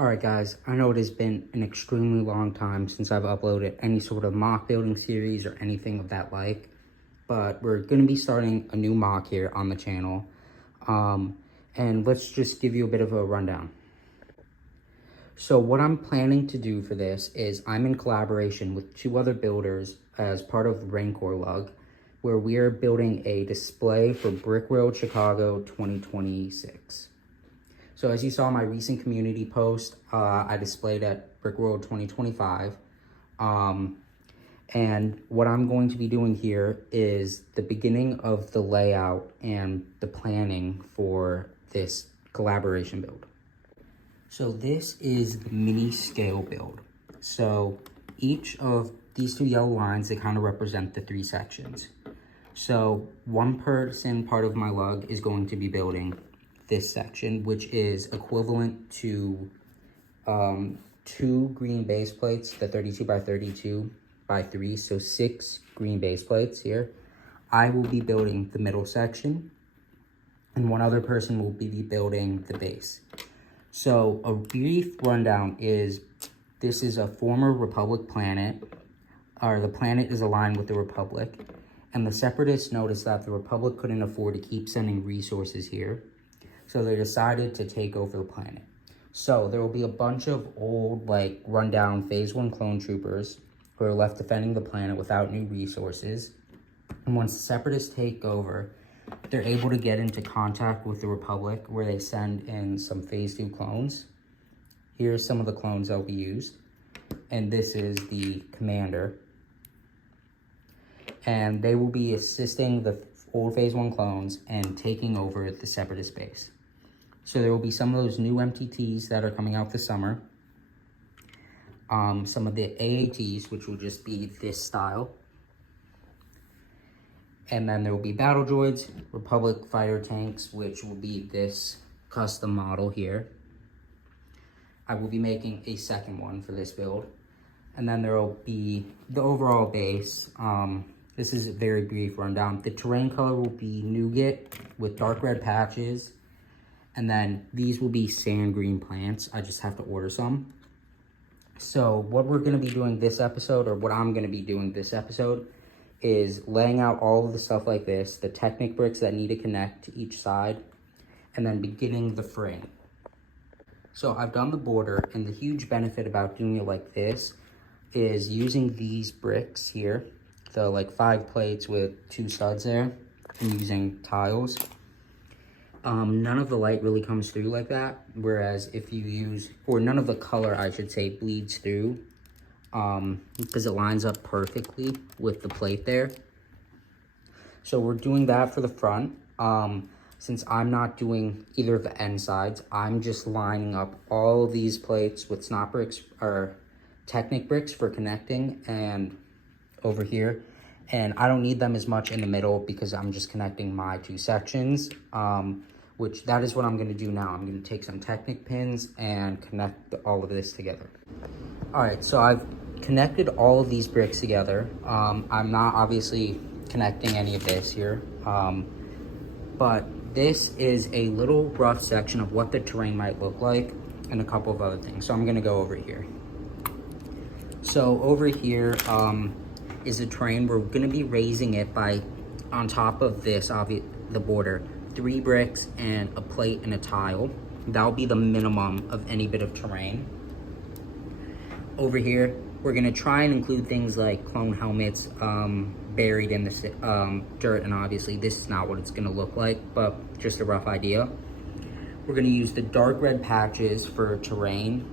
Alright guys, I know it has been an extremely long time since I've uploaded any sort of mock building series or anything of that like, but we're going to be starting a new mock here on the channel, and let's just give you a bit of a rundown. So what I'm planning to do for this is I'm in collaboration with two other builders as part of Rancor Lug, where we are building a display for Brick Road Chicago 2026. So as you saw in my recent community post, I displayed at Brick World 2025. And what I'm going to be doing here is the beginning of the layout and the planning for this collaboration build. So this is the mini scale build. So each of these two yellow lines, they kind of represent the three sections. So one person part of my lug is going to be building this section, which is equivalent to 2 green base plates, the 32 by 32 by 3, so 6 green base plates here. I will be building the middle section, and one other person will be building the base. So a brief rundown is, this is a former Republic planet, or the planet is aligned with the Republic, and the Separatists noticed that the Republic couldn't afford to keep sending resources here. So they decided to take over the planet. So there will be a bunch of old, like, rundown Phase 1 clone troopers who are left defending the planet without new resources. And once the Separatists take over, they're able to get into contact with the Republic, where they send in some Phase 2 clones. Here's some of the clones that will be used. And this is the commander. And they will be assisting the old Phase 1 clones and taking over the Separatist base. So there will be some of those new MTTs that are coming out this summer. Some of the AATs, which will just be this style. And then there will be battle droids, Republic fighter tanks, which will be this custom model here. I will be making a second one for this build. And then there will be the overall base. This is a very brief rundown. The terrain color will be nougat with dark red patches. And then these will be sand green plants. I just have to order some. So what we're going to be doing this episode, or what I'm going to be doing this episode, is laying out all of the stuff like this, the Technic bricks that need to connect to each side, and then beginning the frame. So I've done the border, and the huge benefit about doing it like this is using these bricks here, the like 5 plates with 2 studs there, and using tiles. None of the light really comes through like that, whereas if you use, or none of the color, I should say, bleeds through, because it lines up perfectly with the plate there. So we're doing that for the front. Since I'm not doing either of the end sides, I'm just lining up all of these plates with snot bricks, or Technic bricks for connecting, and over here. And I don't need them as much in the middle because I'm just connecting my 2 sections, which that is what I'm going to do now. I'm going to take some Technic pins and connect all of this together. All right, so I've connected all of these bricks together. I'm not obviously connecting any of this here, but this is a little rough section of what the terrain might look like and a couple of other things. So I'm going to go over here. So over here, is a terrain. We're going to be raising it by, on top of this, the border, 3 bricks and a plate and a tile. That'll be the minimum of any bit of terrain. Over here, we're going to try and include things like clone helmets buried in the dirt, and obviously this is not what it's going to look like, but just a rough idea. We're going to use the dark red patches for terrain,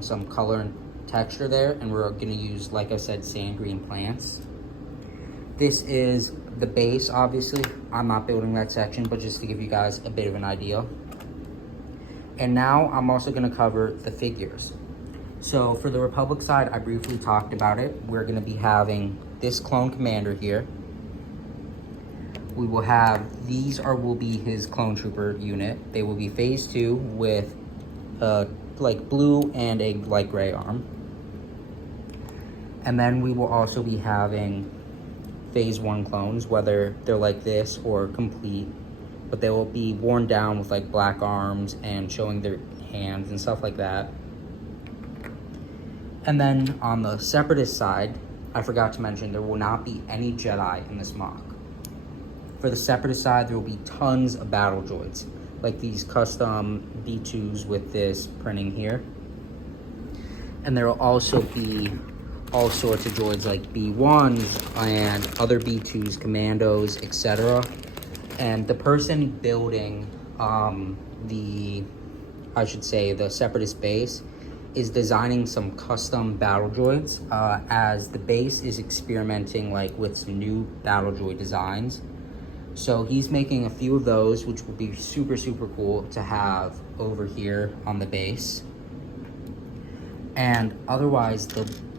some color and texture there, and we're going to use, like I said, sand green plants. This is the base. Obviously I'm not building that section, but just to give you guys a bit of an idea. And now I'm also going to cover the figures. So for the Republic side, I briefly talked about it. We're going to be having this clone commander here. We will have, these will be his clone trooper unit. They will be Phase 2 with like blue and a light gray arm. And then we will also be having Phase 1 clones, whether they're like this or complete, but they will be worn down with like black arms and showing their hands and stuff like that. And then on the Separatist side, I forgot to mention, there will not be any Jedi in this mock. For the Separatist side, there will be tons of battle droids, like these custom B2s with this printing here. And there will also be all sorts of droids like B1s and other B2s, commandos, etc. And the person building the Separatist base is designing some custom battle droids, as the base is experimenting like with some new battle droid designs. So he's making a few of those, which will be super, super cool to have over here on the base. And otherwise,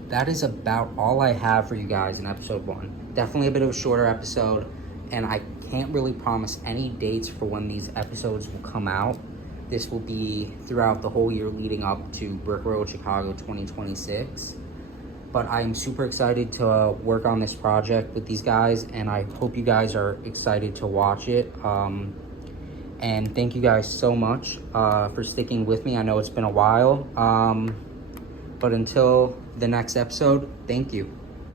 that is about all I have for you guys in episode 1. Definitely a bit of a shorter episode, and I can't really promise any dates for when these episodes will come out. This will be throughout the whole year leading up to Brick Road Chicago 2026. But I'm super excited to work on this project with these guys, and I hope you guys are excited to watch it. And thank you guys so much for sticking with me. I know it's been a while, but until the next episode, thank you.